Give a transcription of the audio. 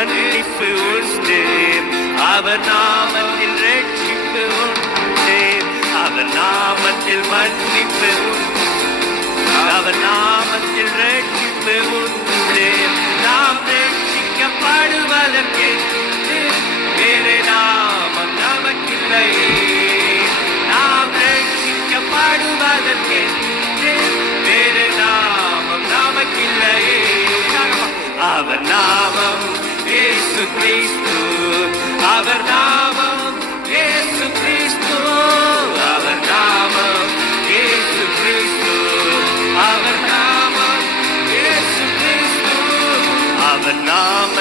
மன்னிப்பு உண்டு, அவர் நாமத்தில் ரட்சிப்பு உண்டு, அவர் நாமத்தில் மன்னிப்பு உண்டு, அவர் நாமத்தில் ரட்சிப்பு உண்டு. நாம் ரட்சிக்கப்படுவதற்கென்று வேறு நாமம் நமக்கில்லையே, நாம் ரட்சிக்கப்படுவதற்கென்று வேறு நாமம் நமக்கில்லையே. அவர் நாமம் இயேசு கிறிஸ்து, அவர் நாமம்